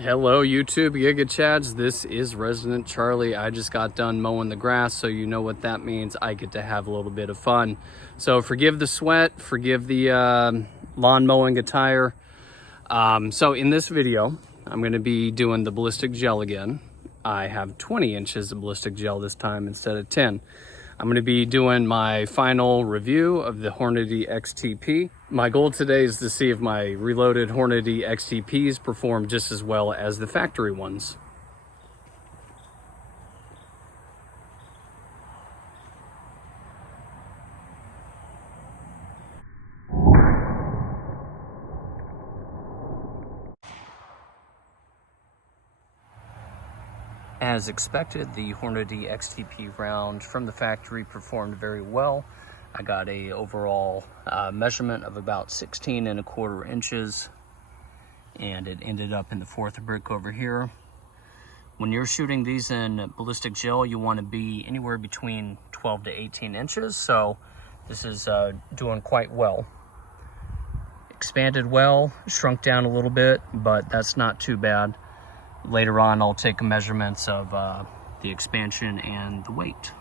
Hello YouTube Giga Chads, this is Resident Charlie. I just got done mowing the grass, so you know what that means. I get to have a little bit of fun. So forgive the sweat, forgive the lawn mowing attire. So in this video, I'm going to be doing the ballistic gel again. I have 20 inches of ballistic gel this time instead of 10. I'm going to be doing my final review of the Hornady XTP. My goal today is to see if my reloaded Hornady XTPs perform just as well as the factory ones. As expected, the Hornady XTP round from the factory performed very well. I got a overall measurement of about 16 1/4 inches, and it ended up in the fourth brick over here. When you're shooting these in ballistic gel, you want to be anywhere between 12 to 18 inches, so this is doing quite well. Expanded well, shrunk down a little bit, but that's not too bad. Later on, I'll take measurements of the expansion and the weight.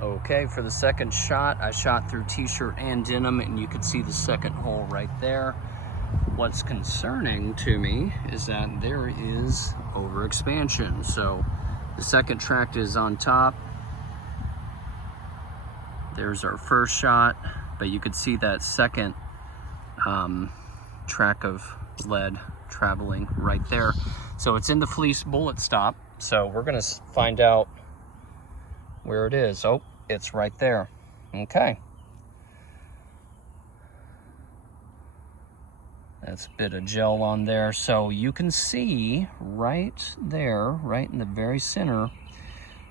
Okay, for the second shot, I shot through t-shirt and denim, and you can see the second hole right there. What's concerning to me is that there is overexpansion. So the second track is on top. There's our first shot, but you could see that second track of lead traveling right there. So it's in the fleece bullet stop. So we're gonna find out where it is. Oh, it's right there. Okay. That's a bit of gel on there. So you can see right there, right in the very center,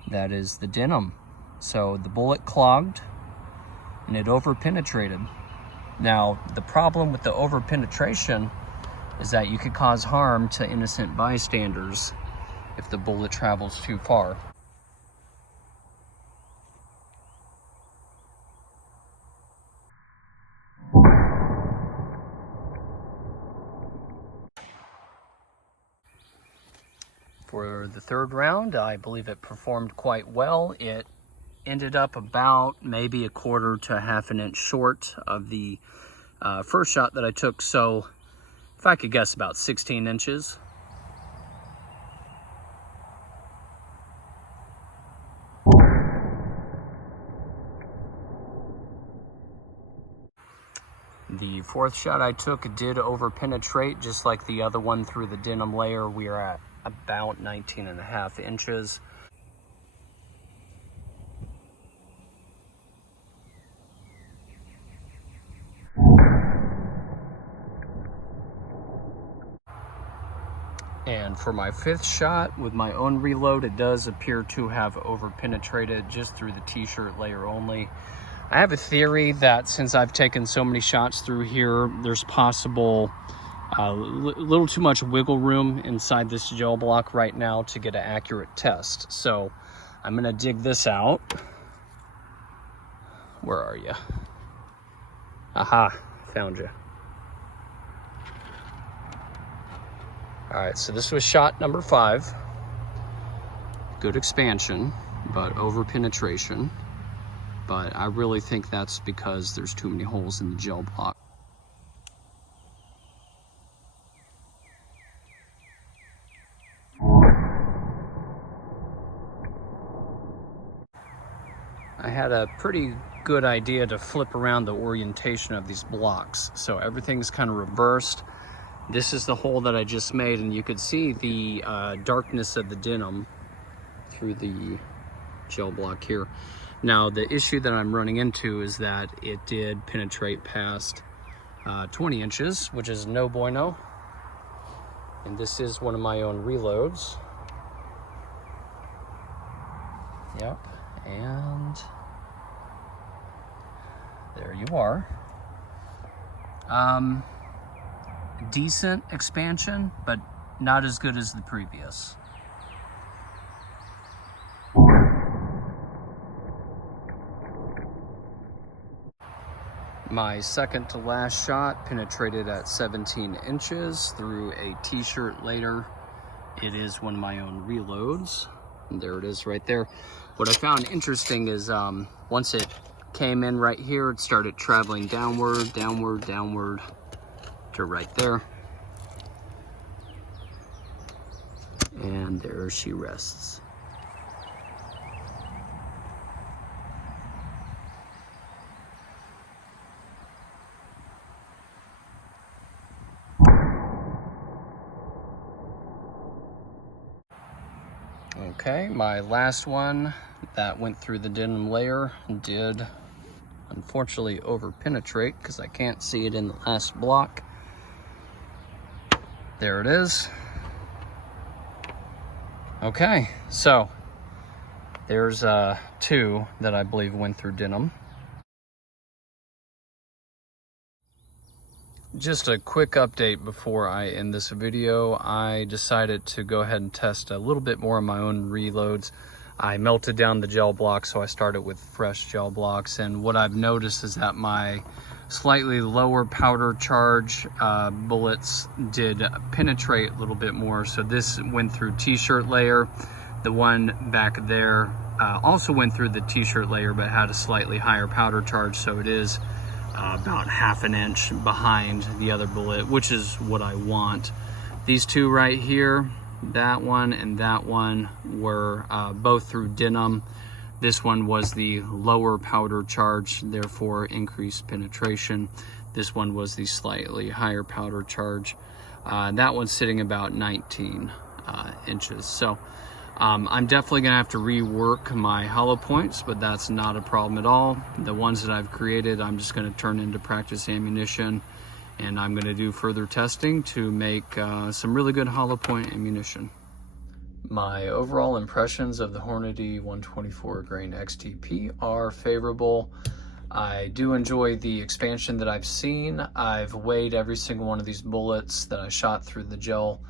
that is the denim. So the bullet clogged and it over-penetrated. Now, the problem with the over-penetration is that you could cause harm to innocent bystanders if the bullet travels too far. For the third round, I believe it performed quite well. It ended up about maybe 1/4 to 1/2 inch short of the first shot that I took. So if I could guess, about 16 inches. The fourth shot I took did over penetrate, just like the other one through the denim layer. We are at about 19 1/2 inches. And for my fifth shot with my own reload, it does appear to have over penetrated just through the t-shirt layer only. I have a theory that since I've taken so many shots through here, there's possible little too much wiggle room inside this gel block right now to get an accurate test. So I'm gonna dig this out. Where are you? Aha, found you. All right, so this was shot number 5. Good expansion, but over penetration. But I really think that's because there's too many holes in the gel block. I had a pretty good idea to flip around the orientation of these blocks. So everything's kind of reversed. This is the hole that I just made, and you could see the darkness of the denim through the gel block here. Now, the issue that I'm running into is that it did penetrate past 20 inches, which is no bueno. And this is one of my own reloads. Yep, and there you are. Decent expansion, but not as good as the previous. My second to last shot penetrated at 17 inches through a t-shirt later. It is one of my own reloads. And there it is right there. What I found interesting is once it came in right here, it started traveling downward, downward, downward to right there. And there she rests. Okay, my last one that went through the denim layer did unfortunately over penetrate because I can't see it in the last block. There it is. Okay, so there's two that I believe went through denim. Just a quick update before I end this video. I decided to go ahead and test a little bit more of my own reloads. I melted down the gel blocks, so I started with fresh gel blocks, and what I've noticed is that my slightly lower powder charge bullets did penetrate a little bit more. So this went through t-shirt layer. The one back there also went through the t-shirt layer but had a slightly higher powder charge, so it is about ½ an inch behind the other bullet, which is what I want. These two right here, that one and that one, were both through denim. This one was the lower powder charge, therefore increased penetration. This one was the slightly higher powder charge. That one's sitting about 19 inches. So I'm definitely gonna have to rework my hollow points, but that's not a problem at all. The ones that I've created, I'm just gonna turn into practice ammunition, and I'm gonna do further testing to make some really good hollow point ammunition. My overall impressions of the Hornady 124 grain XTP are favorable. I do enjoy the expansion that I've seen. I've weighed every single one of these bullets that I shot through the gel,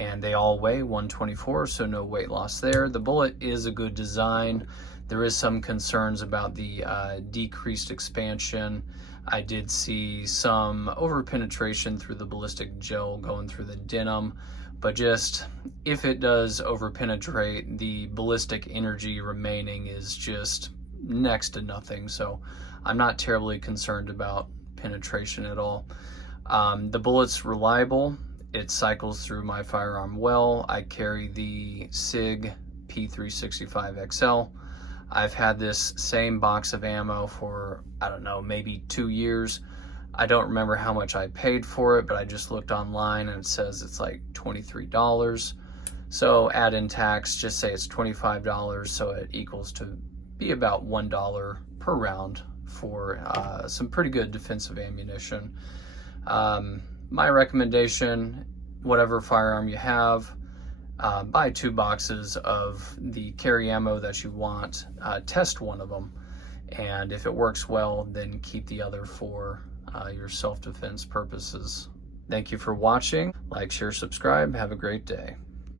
and they all weigh 124, so no weight loss there. The bullet is a good design. There is some concerns about the decreased expansion. I did see some over penetration through the ballistic gel going through the denim, but just if it does over penetrate, the ballistic energy remaining is just next to nothing. So I'm not terribly concerned about penetration at all. The bullet's reliable. It cycles through my firearm well. I carry the SIG P365 XL. I've had this same box of ammo for, I don't know, maybe 2 years. I don't remember how much I paid for it, but I just looked online and it says it's like $23. So add in tax, just say it's $25, so it equals to be about $1 per round for some pretty good defensive ammunition. My recommendation, whatever firearm you have, buy 2 boxes of the carry ammo that you want, test one of them, and if it works well, then keep the other for your self-defense purposes. Thank you for watching. Like, share, subscribe. Have a great day.